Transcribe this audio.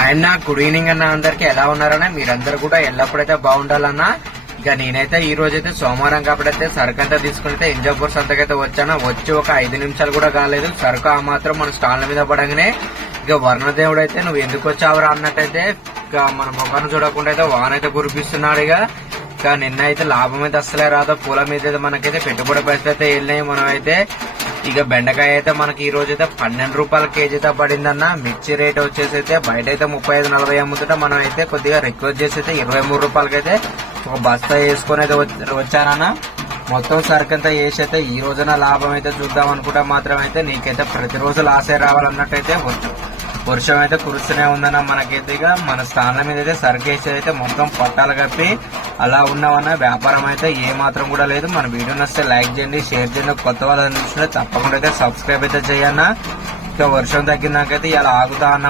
ఆయన good evening అన్న అందరికి ఎలా ఉన్నారన్నా? మీరందరూ కూడా ఎల్లప్పుడైతే బాగుండాలన్నా. ఇక నేనైతే ఈ రోజు అయితే సోమవారం కాబట్టి సరుకు అంతా తీసుకుంటే ఇంజాపూర్ సంతకైతే వచ్చాను. వచ్చి ఒక ఐదు నిమిషాలు కూడా కాలేదు. సరుకు ఆ మాత్రం మన స్టాండ్ల మీద పడగానే ఇక వర్ణదేవుడు అయితే నువ్వు ఎందుకు వచ్చావురా? అన్నట్టయితే ఇక మన ముఖాన్ని చూడకుండా అయితే వాన అయితే కురిపిస్తున్నాడు ఇక. ఇక నిన్న అయితే లాభం అయితే అస్సలే రాదో. పూల మీద అయితే మనకైతే పెట్టుబడి పరిస్థితి అయితే వెళ్ళినాయి మనం అయితే ఇక బెండకాయ అయితే మనకి ఈ రోజు అయితే పన్నెండు రూపాయల కేజీ అయితే పడిందన్న. మిర్చి రేట్ వచ్చేసి అయితే బయట అయితే ముప్పై ఐదు నలభై అమ్ముతుంటే మనం అయితే కొద్దిగా రిక్వెస్ట్ చేసి అయితే ఇరవై మూడు రూపాయలకైతే ఒక బస్తా వేసుకొని అయితే వచ్చానన్న. మొత్తం సరుకు అంతా వేసి అయితే ఈ రోజున లాభం అయితే చూద్దాం అనుకుంటే మాత్రం అయితే నీకైతే ప్రతిరోజు లాసే రావాలన్నట్టయితే వ- వర్షం అయితే కురుస్తూనే ఉందన్న మనకైతే ఇక మన స్థానం మీద అయితే సరుకు అయితే మొత్తం పట్టాలు కప్పి అలా ఉన్నామన్న వ్యాపారం అయితే ఏ మాత్రం కూడా లేదు. మన వీడియో నచ్చితే లైక్ చేయండి షేర్ చేయండి. కొత్త వాళ్ళు అందించిన తప్పకుండా అయితే సబ్స్క్రైబ్ అయితే చేయన్న ఇక వర్షం తగ్గినాకైతే ఇలా ఆగుతా అన్న